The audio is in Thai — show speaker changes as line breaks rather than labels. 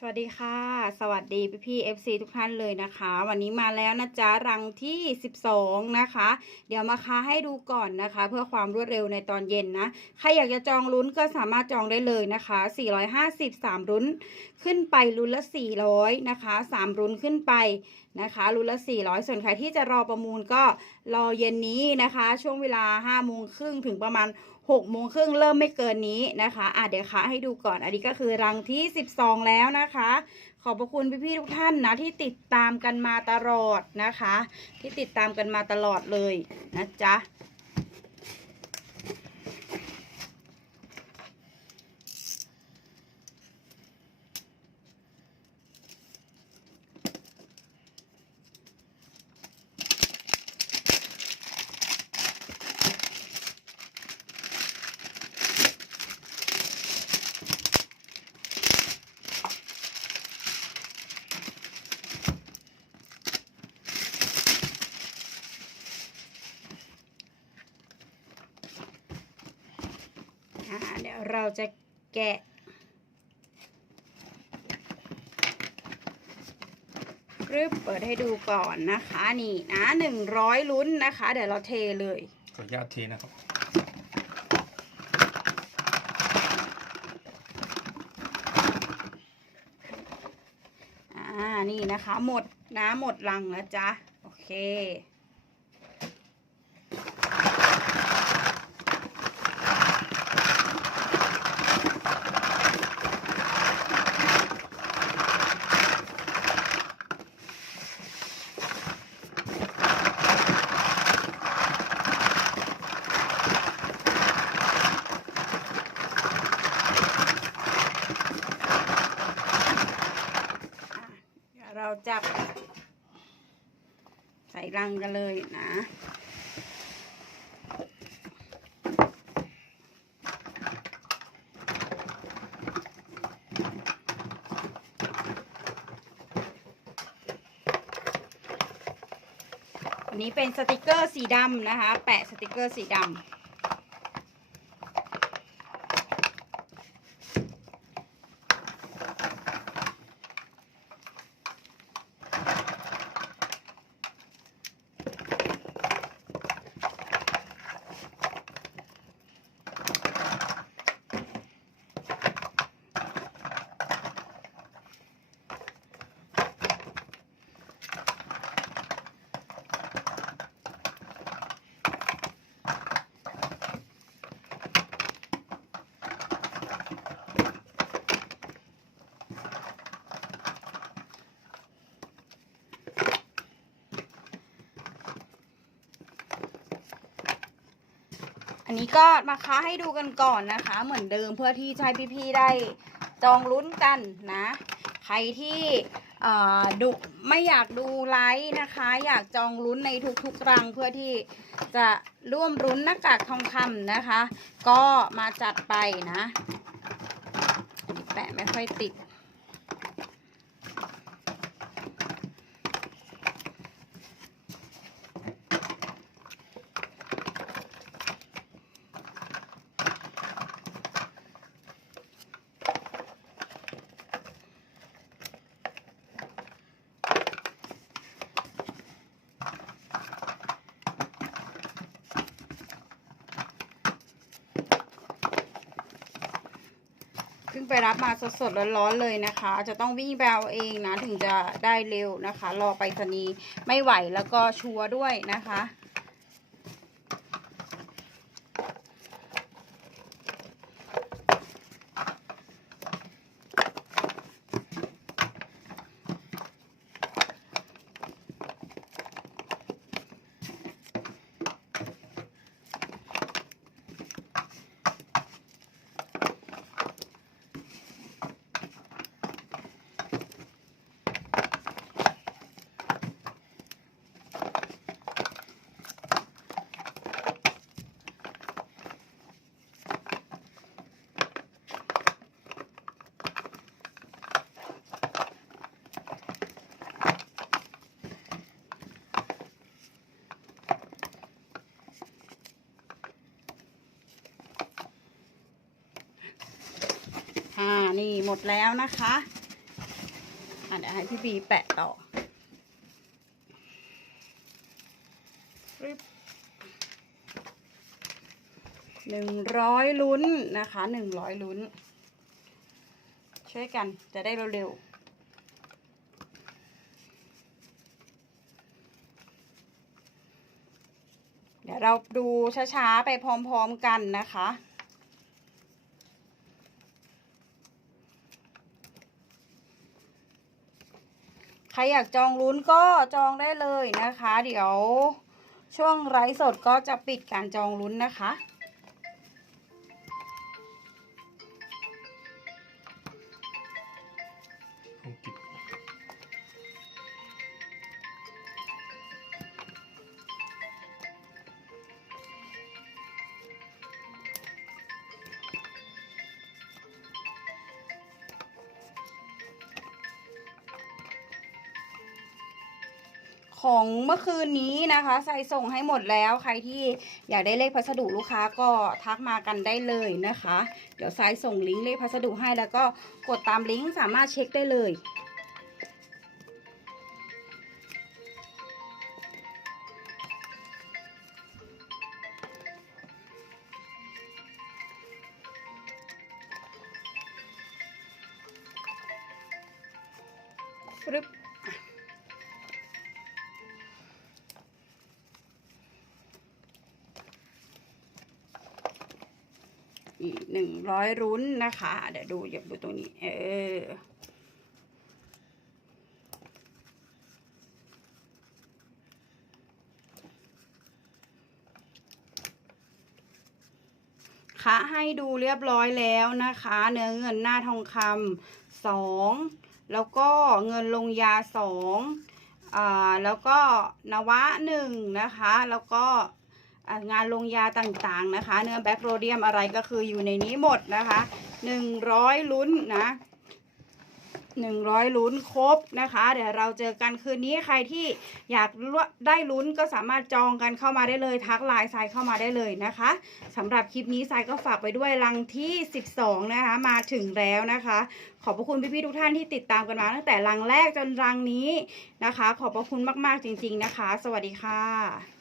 สวัสดีค่ะ สวัสดีพี่พี่ FC ทุกท่านเลยนะคะ วันนี้มาแล้วนะจ๊ะ รังที่ 12 นะคะ เดี๋ยวมาค้าให้ดูก่อนนะคะ เพื่อความรวดเร็วในตอนเย็นนะ ใครอยากจะจองลุ้นก็สามารถจองได้เลยนะคะ 450 3ลุ้นขึ้นไปลุ้นละ 400 นะคะ 3ลุ้นขึ้นไปนะคะลุ้นละ 400 ส่วนใครที่จะรอประมูลก็รอเย็นนี้นะคะ ช่วงเวลา5โมงครึ่งถึงประมาณ หกโมงครึ่งเริ่มไม่เกินนี้นะคะอะเดี๋ยวคะให้ดูก่อน อันนี้ก็คือรังที่สิบสองแล้วนะคะ ขอบพระคุณพี่ๆทุกท่านนะที่ติดตามกันมาตลอดนะคะ ที่ติดตามกันมาตลอดเลยนะจ๊ะ อ่า เดี๋ยวเราจะแกะ รึบเปิดให้ดูก่อนนะคะ นี่นะหนึ่งร้อยลุ้นนะคะ เดี๋ยวเราเทเลย
ขออนุญาตเทนะครับ
อ่า นี่นะคะ หมดนะหมดลังแล้วจ้ะ โอเค เดี๋ยวเราจับ ใส่รังกันเลยนะันนี้เป็นสติกเกอร์สีดำนะคะ แปะสติกเกอร์สีดำ อันนี้ก็มาค้าให้ดูกันก่อนนะคะ เหมือนเดิมเพื่อที่จะให้พี่ๆได้จองลุ้นกันนะ ใครที่ดูไม่อยากดูไลฟ์นะคะ อยากจองลุ้นในทุกๆรังเพื่อที่จะร่วมลุ้นหน้ากากทองคำนะคะ ก็มาจัดไปนะแปะไม่ค่อยติด ไปรับมาสดๆร้อนๆเลยนะคะ จะต้องวิ่งไปเอาเองนะถึงจะได้เร็วนะคะ รอไปรษณีย์ไม่ไหวแล้วก็ชัวร์ด้วยนะคะ อ่า นี่ หมดแล้วนะคะอะเดี๋ยวให้พี่บีแปะต่อหนึ่งร้อยลุ้นนะคะหนึ่งร้อยลุ้น ช่วยกันจะได้เร็วๆเดี๋ยวเราดูช้าๆ ไปพร้อมๆกันนะคะ รอยากจองลุ้นก็จองได้เลยนะคะ เดี๋ยวช่วงไลฟ์สดก็จะปิดการจองลุ้นนะคะ ของเมื่อคืนนี้นะคะใส่ส่งให้หมดแล้วใครที่อยากได้เลขพัสดุลูกค้าก็ทักมากันได้เลยนะคะ เดี๋ยวใส่ส่งลิงก์เลขพัสดุให้แล้วก็กดตามลิงก์สามารถเช็คได้เลยฟรึบ อีกหนึ่งร้อยรุ้นนะคะ เดี๋ยวดูอย่าดูตรงนี้ เออคะให้ดูเรียบร้อยแล้วนะคะ เนื้อเงินหน้าทองคำสองแล้วก็เงินลงยาสองอ่าแล้วก็นวะหนึ่งนะคะ แล้วก็ งานลงยาต่างๆนะคะ เนื้อแบคโรเดียมอะไรก็คืออยู่ในนี้หมดนะคะหนึ่งร้อยลุ้นนะหนึ่งร้อยลุ้นครบนะคะ เดี๋ยวเราเจอกันคืนนี้ใครที่อยากได้ลุ้นก็สามารถจองกันเข้ามาได้เลย ทักไลน์ทรายเข้ามาได้เลยนะคะสำหรับคลิปนี้ทรายก็ฝากไปด้วยรังที่ 12 นะคะ มาถึงแล้วนะคะ ขอบพระคุณพี่ๆทุกท่านที่ติดตามกันมาตั้งแต่รังแรกจนรังนี้นะคะ ขอบพระคุณมากๆจริง ๆนะคะ สวัสดีค่ะ